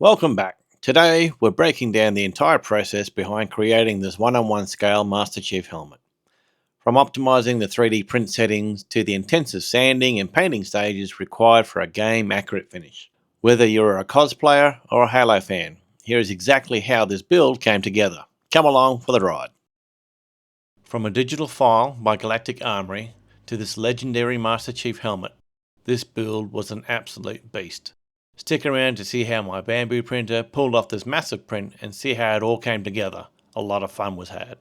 Welcome back. Today we're breaking down the entire process behind creating this one-on-one scale Master Chief helmet. From optimizing the 3D print settings to the intensive sanding and painting stages required for a game accurate finish. Whether you're a cosplayer or a Halo fan, here is exactly how this build came together. Come along for the ride. From a digital file by Galactic Armory to this legendary Master Chief helmet, this build was an absolute beast. Stick around to see how my bamboo printer pulled off this massive print and see how it all came together. A lot of fun was had.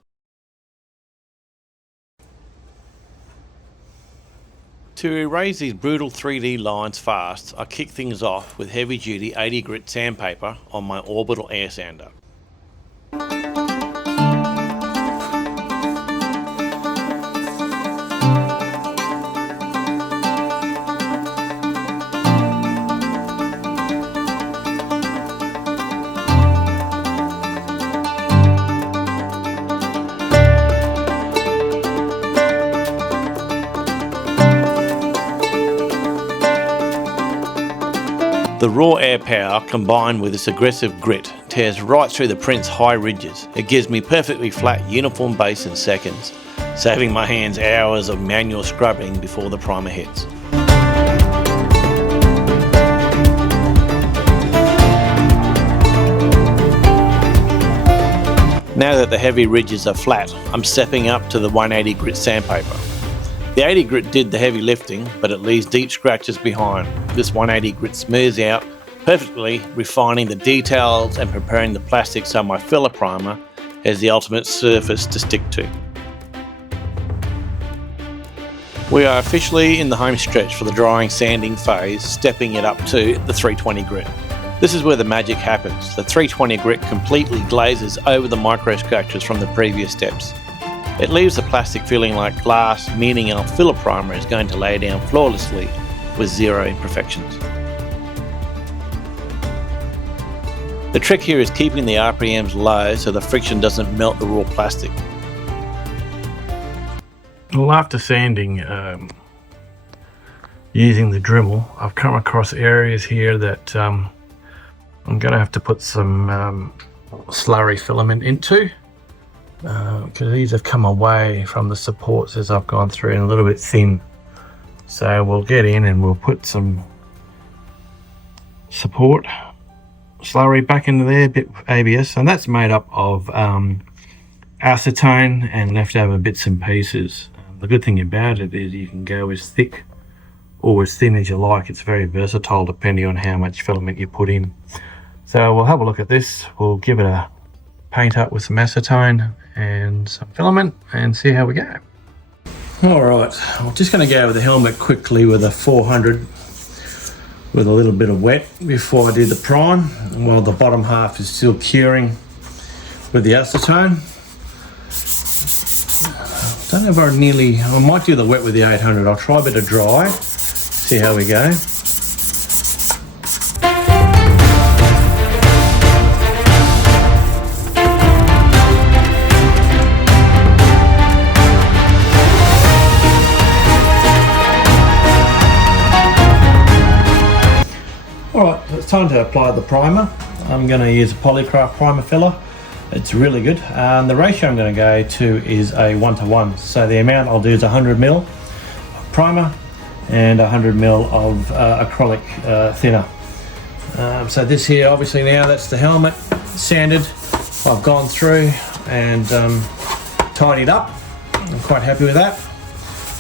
To erase these brutal 3D lines fast, I kick things off with heavy duty 80 grit sandpaper on my orbital air sander. The raw air power combined with this aggressive grit tears right through the print's high ridges. It gives me perfectly flat uniform base in seconds, saving my hands hours of manual scrubbing before the primer hits. Now that the heavy ridges are flat, I'm stepping up to the 180 grit sandpaper. The 80 grit did the heavy lifting, but it leaves deep scratches behind. This 180 grit smooths out perfectly, refining the details and preparing the plastic so my filler primer has the ultimate surface to stick to. We are officially in the home stretch for the drying sanding phase, stepping it up to the 320 grit. This is where the magic happens. The 320 grit completely glazes over the micro scratches from the previous steps. It leaves the plastic feeling like glass, meaning our filler primer is going to lay down flawlessly with zero imperfections. The trick here is keeping the RPMs low so the friction doesn't melt the raw plastic. Well, after sanding using the Dremel, I've come across areas here that I'm going to have to put some slurry filament into. Because these have come away from the supports as I've gone through and a little bit thin. So we'll get in and we'll put some support slurry back into there, a bit ABS, and that's made up of acetone and leftover bits and pieces. The good thing about it is you can go as thick or as thin as you like. It's very versatile depending on how much filament you put in. So we'll have a look at this. We'll give it a paint up with some acetone and some filament and see how we go. Alright, I'm just going to go over the helmet quickly with a 400 with a little bit of wet before I do the prime, while the bottom half is still curing with the acetone. Don't know if I might do the wet with the 800. I'll try a bit of dry, see how we go. Alright, so it's time to apply the primer. I'm going to use a Polycraft primer filler. It's really good. The ratio I'm going to go to is a 1:1. So the amount I'll do is 100 ml of primer and 100 ml of acrylic thinner. So this here, obviously now that's the helmet sanded. I've gone through and tidied up. I'm quite happy with that.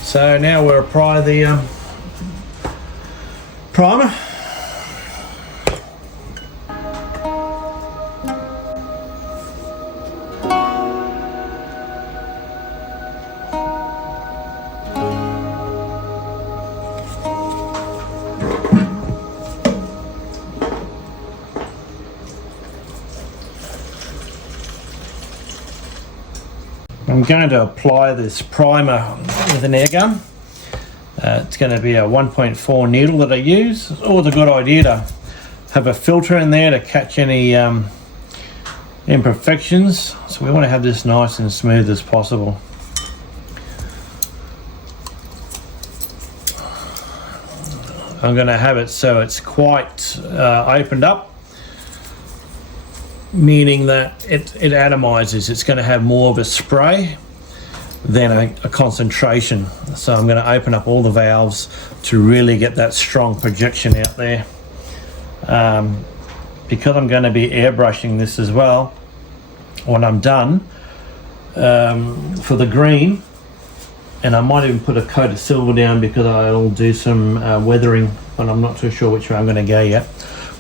So now we'll apply the primer. I'm going to apply this primer with an air gun. It's going to be a 1.4 needle that I use. It's always a good idea to have a filter in there to catch any imperfections. So we want to have this nice and smooth as possible. I'm going to have it so it's quite opened up meaning that it atomizes. It's going to have more of a spray than a concentration. So I'm going to open up all the valves to really get that strong projection out there. Because I'm going to be airbrushing this as well when I'm done, for the green, and I might even put a coat of silver down because I'll do some weathering, but I'm not too sure which way I'm going to go yet.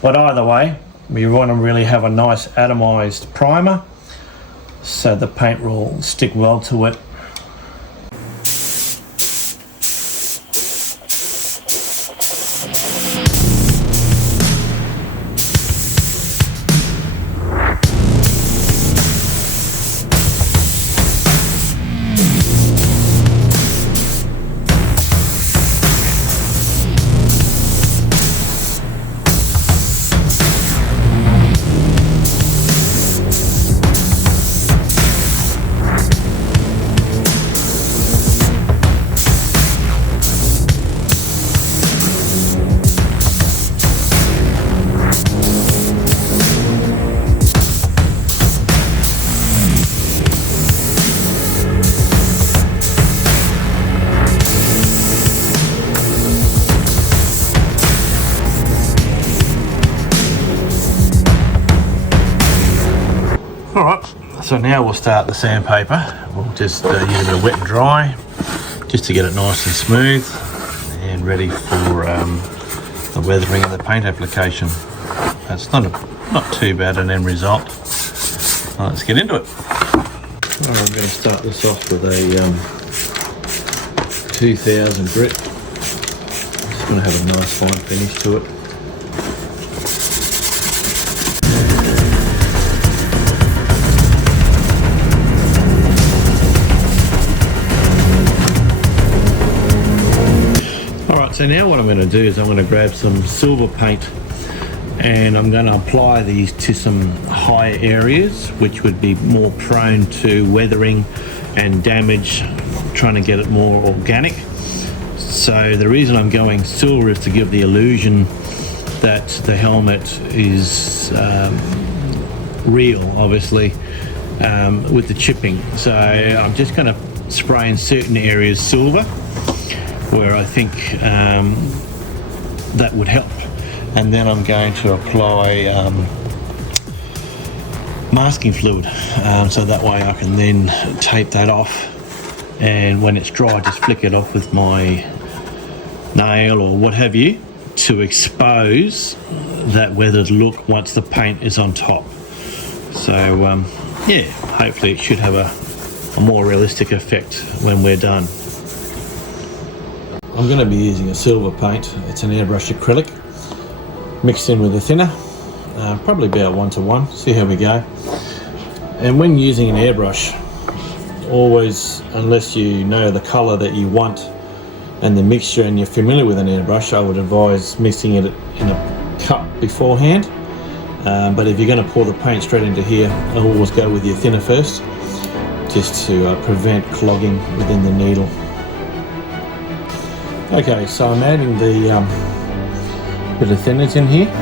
But either way, we want to really have a nice atomized primer so the paint will stick well to it. Alright, so now we'll start the sandpaper. We'll just use a bit of wet and dry just to get it nice and smooth and ready for the weathering of the paint application. It's not too bad an end result. Well, let's get into it. I'm going to start this off with a 2000 grit. It's going to have a nice fine finish to it. So now what I'm going to do is I'm going to grab some silver paint and I'm going to apply these to some higher areas which would be more prone to weathering and damage, trying to get it more organic. So the reason I'm going silver is to give the illusion that the helmet is real, obviously, with the chipping. So I'm just going to spray in certain areas silver where I think that would help, and then I'm going to apply masking fluid, so that way I can then tape that off, and when it's dry just flick it off with my nail or what have you to expose that weathered look once the paint is on top. So yeah, hopefully it should have a more realistic effect when we're done. I'm going to be using a silver paint. It's an airbrush acrylic mixed in with a thinner, probably about 1:1. See how we go. And when using an airbrush, always, unless you know the color that you want and the mixture and you're familiar with an airbrush, I would advise mixing it in a cup beforehand. But if you're going to pour the paint straight into here, I'll always go with your thinner first, just to prevent clogging within the needle. Okay, so I'm adding the bit of thinners in here.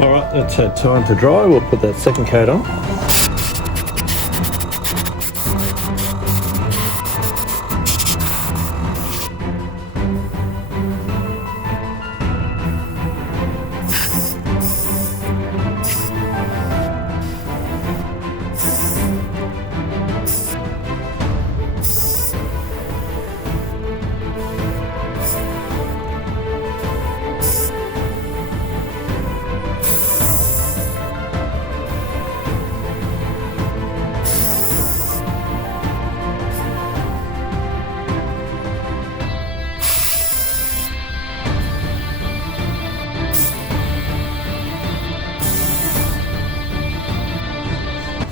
Alright, that's had time to dry. We'll put that second coat on.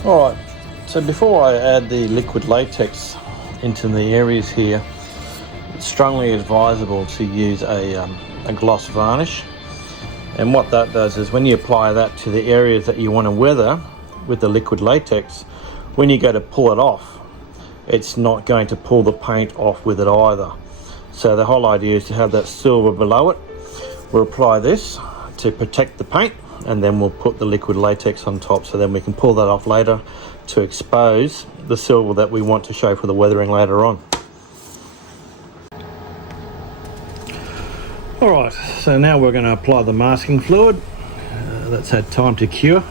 Alright, so before I add the liquid latex into the areas here, it's strongly advisable to use a gloss varnish. And what that does is when you apply that to the areas that you want to weather with the liquid latex, when you go to pull it off, it's not going to pull the paint off with it either. So the whole idea is to have that silver below it. We'll apply this to protect the paint, and then we'll put the liquid latex on top, so then we can pull that off later to expose the silver that we want to show for the weathering later on. Alright, so now we're going to apply the masking fluid. That's had time to cure.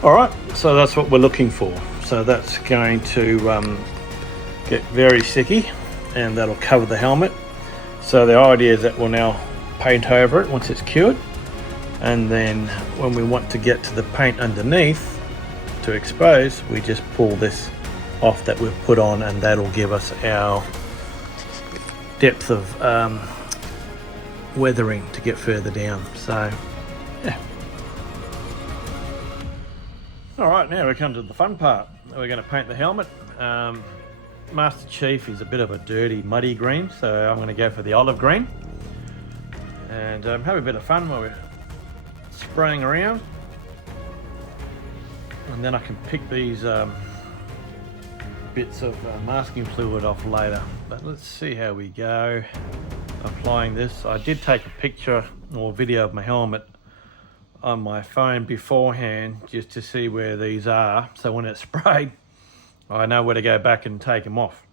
Alright, so that's what we're looking for. So that's going to get very sticky, and that'll cover the helmet. So the idea is that we'll now paint over it once it's cured, and then when we want to get to the paint underneath to expose, we just pull this off that we've put on, and that'll give us our depth of weathering to get further down. So yeah. Alright, now we come to the fun part. We're going to paint the helmet. Master Chief is a bit of a dirty, muddy green, so I'm going to go for the olive green. And have a bit of fun while we're spraying around. And then I can pick these bits of masking fluid off later. But let's see how we go applying this. I did take a picture or video of my helmet on my phone beforehand just to see where these are, so when it's sprayed I know where to go back and take them off.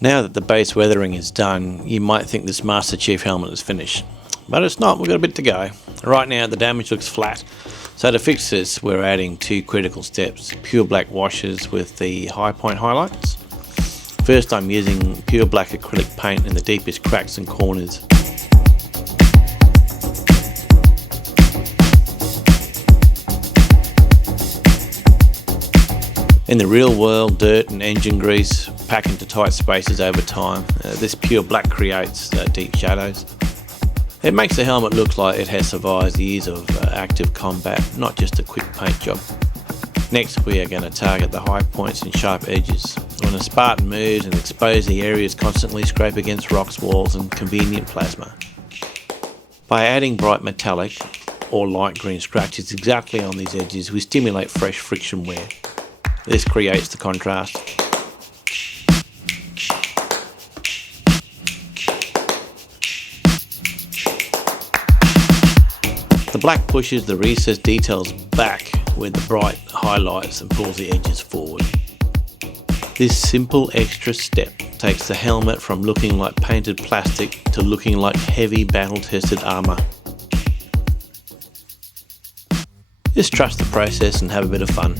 Now that the base weathering is done, you might think this Master Chief helmet is finished, but it's not. We've got a bit to go. Right now the damage looks flat, so to fix this we're adding two critical steps: pure black washes with the high point highlights. First I'm using pure black acrylic paint in the deepest cracks and corners. In the real world, dirt and engine grease pack into tight spaces over time. This pure black creates deep shadows. It makes the helmet look like it has survived years of active combat, not just a quick paint job. Next we are going to target the high points and sharp edges. When a Spartan moves and expose the areas constantly scrape against rocks, walls and convenient plasma. By adding bright metallic or light green scratches exactly on these edges, we stimulate fresh friction wear. This creates the contrast. The black pushes the recessed details back with the bright highlights and pulls the edges forward. This simple extra step takes the helmet from looking like painted plastic to looking like heavy battle-tested armour. Just trust the process and have a bit of fun.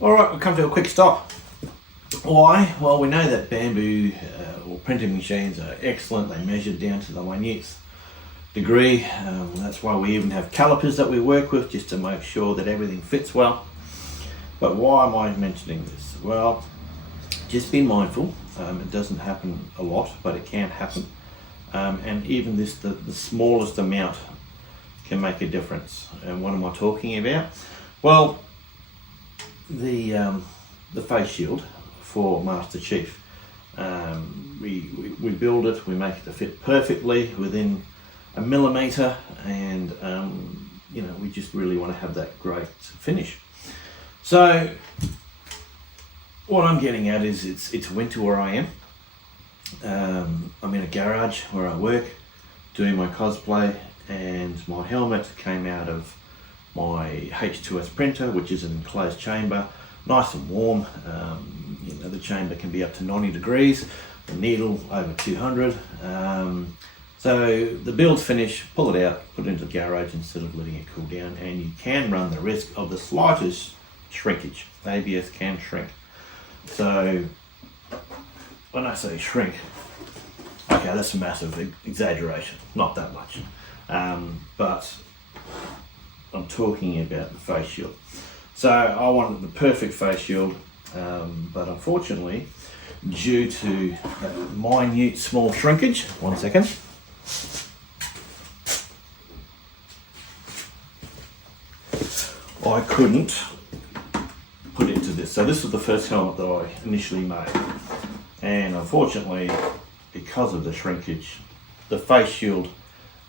Alright, we'll come to a quick stop. Why? Well, we know that bamboo or printing machines are excellent. They measure down to the minute degree. That's why we even have calipers that we work with, just to make sure that everything fits well. But why am I mentioning this? Well, just be mindful. It doesn't happen a lot, but it can happen. And even this, the smallest amount can make a difference. And what am I talking about? Well, the face shield for Master Chief. We build it, we make it to fit perfectly within a millimetre, and you know, we just really want to have that great finish. So what I'm getting at is it's winter where I am. I'm in a garage where I work doing my cosplay, and my helmet came out of my H2S printer, which is an enclosed chamber, nice and warm. You know, the chamber can be up to 90 degrees, the needle over 200. So the build's finished, pull it out, put it into the garage instead of letting it cool down, and you can run the risk of the slightest shrinkage. ABS can shrink. So when I say shrink, okay, that's a massive exaggeration, not that much. But I'm talking about the face shield. So I wanted the perfect face shield, but unfortunately, due to minute small shrinkage, one second. I couldn't put it into this. So this was the first helmet that I initially made. And unfortunately, because of the shrinkage, the face shield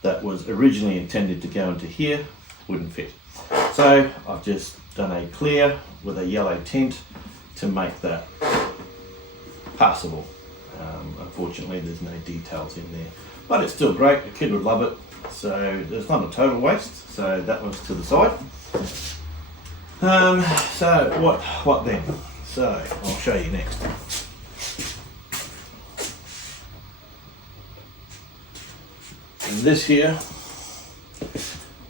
that was originally intended to go into here wouldn't fit. So I've just done a clear with a yellow tint to make that passable. Unfortunately, there's no details in there, but it's still great. The kid would love it. So there's not a total waste. So that was to the side. So what then? So I'll show you next. And this here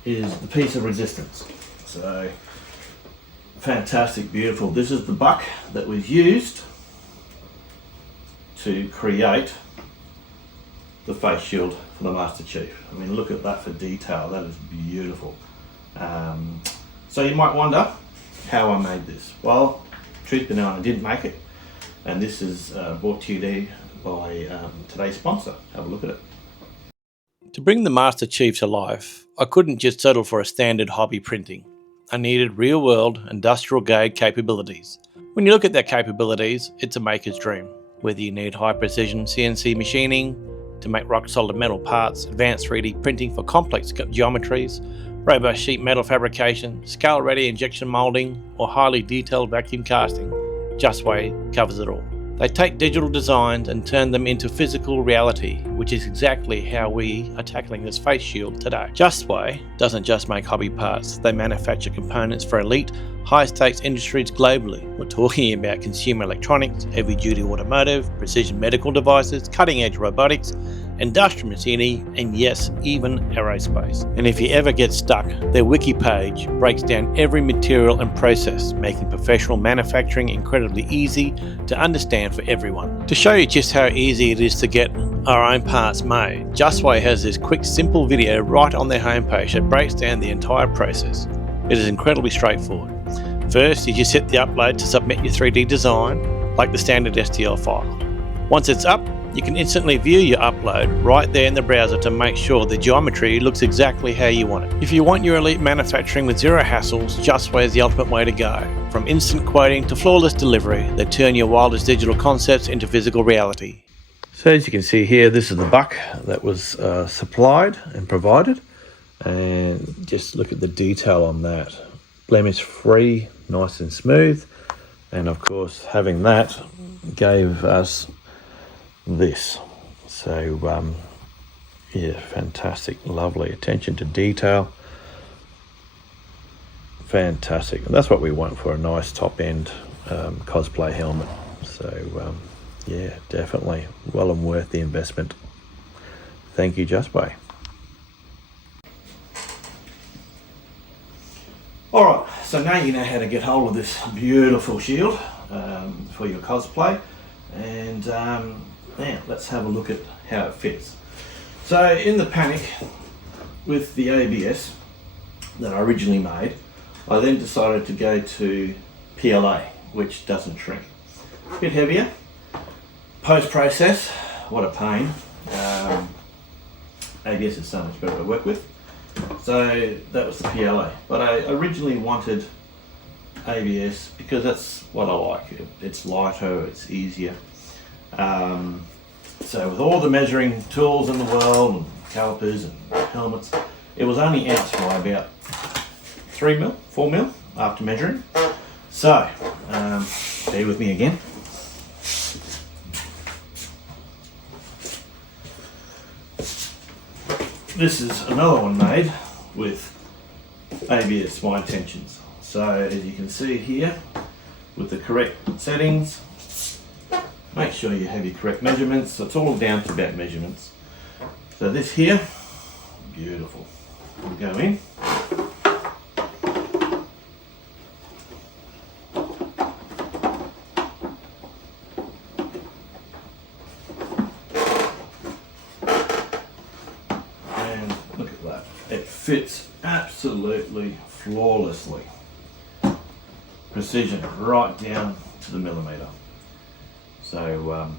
is the piece of resistance. So fantastic, beautiful. This is the buck that was used to create the face shield for the Master Chief. I mean, look at that for detail. That is beautiful. So you might wonder how I made this. Well, truth be known, I did make it, and this is brought to you there by today's sponsor. Have a look at it. To bring the Master Chief to life, I couldn't just settle for a standard hobby printing. I needed real-world industrial grade capabilities. When you look at their capabilities, it's a maker's dream. Whether you need high-precision CNC machining to make rock-solid metal parts, advanced 3D printing for complex geometries, robust sheet metal fabrication, scale-ready injection molding, or highly detailed vacuum casting, Justway covers it all. They take digital designs and turn them into physical reality, which is exactly how we are tackling this face shield today. Justway doesn't just make hobby parts, they manufacture components for elite, high-stakes industries globally. We're talking about consumer electronics, heavy-duty automotive, precision medical devices, cutting-edge robotics, industrial machinery, and yes, even aerospace. And if you ever get stuck, their wiki page breaks down every material and process, making professional manufacturing incredibly easy to understand for everyone. To show you just how easy it is to get our own parts made, Justway has this quick, simple video right on their homepage that breaks down the entire process. It is incredibly straightforward. First, you just hit the upload to submit your 3D design, like the standard STL file. Once it's up, you can instantly view your upload right there in the browser to make sure the geometry looks exactly how you want it. If you want your elite manufacturing with zero hassles, Justway is the ultimate way to go. From instant quoting to flawless delivery, they turn your wildest digital concepts into physical reality. So as you can see here, this is the buck that was supplied and provided. And just look at the detail on that. Blemish free, nice and smooth. And of course, having that gave us this. So yeah, fantastic, lovely attention to detail, fantastic. And that's what we want for a nice top end cosplay helmet. So yeah, definitely well and worth the investment. Thank you, Justway. Alright, so now you know how to get hold of this beautiful shield for your cosplay. And now let's have a look at how it fits. So in the panic with the ABS that I originally made, I then decided to go to PLA, which doesn't shrink. A bit heavier. Post-process, what a pain. ABS is so much better to work with. So that was the PLA. But I originally wanted ABS because that's what I like. It's lighter, it's easier. So with all the measuring tools in the world, and calipers and helmets, it was only out by about 3 mil, 4 mil after measuring. So, bear with me again. This is another one made with ABS, my intentions. So as you can see here, with the correct settings, make sure you have your correct measurements. So it's all down to about measurements. So this here, beautiful. We'll go in. And look at that. It fits absolutely flawlessly. Precision right down to the millimeter. So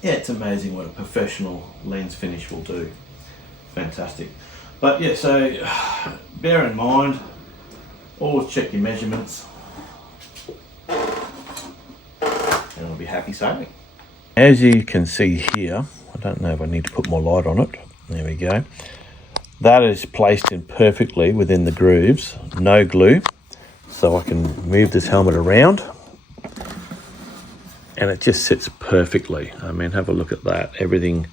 yeah, it's amazing what a professional lens finish will do. Fantastic. But yeah, so bear in mind, always check your measurements and we'll be happy sailing. As you can see here, I don't know if I need to put more light on it. There we go. That is placed in perfectly within the grooves, no glue. So I can move this helmet around and it just sits perfectly. I mean, have a look at that. Everything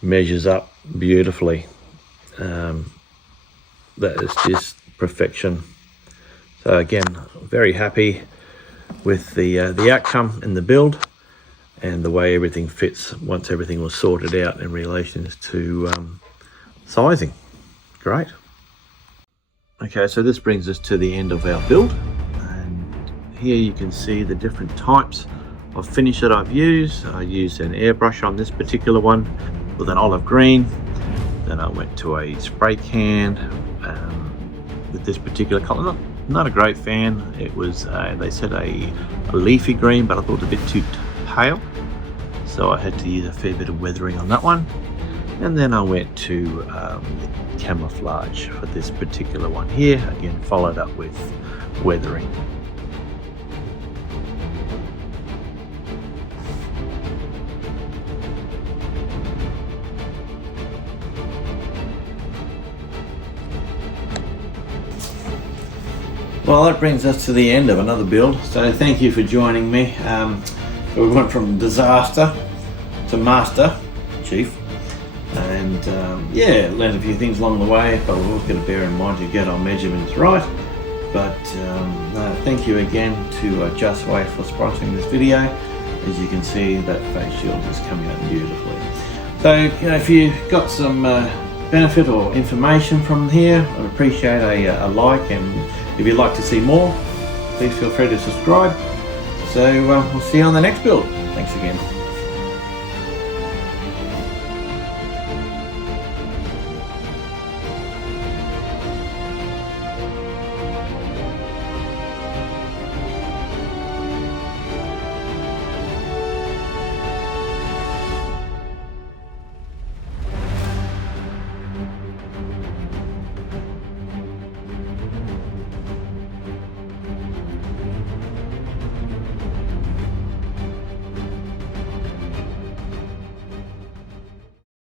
measures up beautifully. That is just perfection. So again, very happy with the outcome and the build and the way everything fits once everything was sorted out in relation to sizing. Great. Okay, so this brings us to the end of our build, and here you can see the different types of finish that I've used. I used an airbrush on this particular one with an olive green. Then I went to a spray can with this particular colour. Not a great fan. It was, they said a leafy green, but I thought it was a bit too pale. So I had to use a fair bit of weathering on that one. And then I went to camouflage for this particular one here. Again, followed up with weathering. Well, that brings us to the end of another build. So thank you for joining me. We went from disaster to master chief, and yeah, learned a few things along the way, but we've always got to bear in mind to get our measurements right. But thank you again to Justway for sponsoring this video. As you can see, that face shield is coming out beautifully. So if you got some benefit or information from here, I'd appreciate a like, and if you'd like to see more, please feel free to subscribe. So we'll see you on the next build. Thanks again.